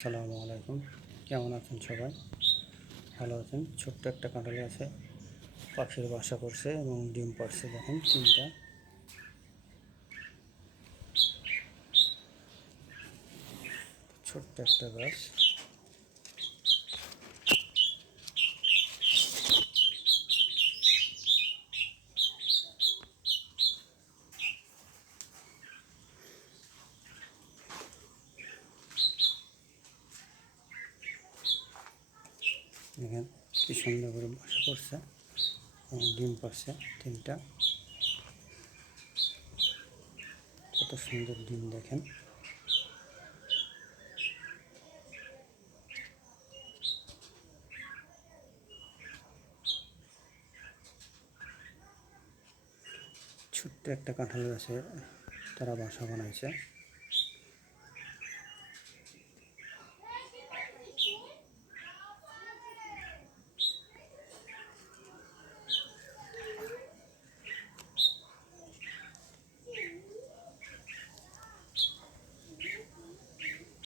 আসসালামু আলাইকুম। কেমন আছেন সবাই? ভালো আছেন? ছোট্ট একটা কাঁঠালি আছে। পাখির বাসা করছে এবং ডিম পাড়ছে, দেখেন তিনটা। ছোট্ট একটা গাছ। দেখেন কি সুন্দর করে বাসা করছে এবং ডিম পারছে তিনটা। কত সুন্দর ডিম দেখেন। ছোট্ট একটা কাঁঠাল গাছে তারা বাসা বানাইছে।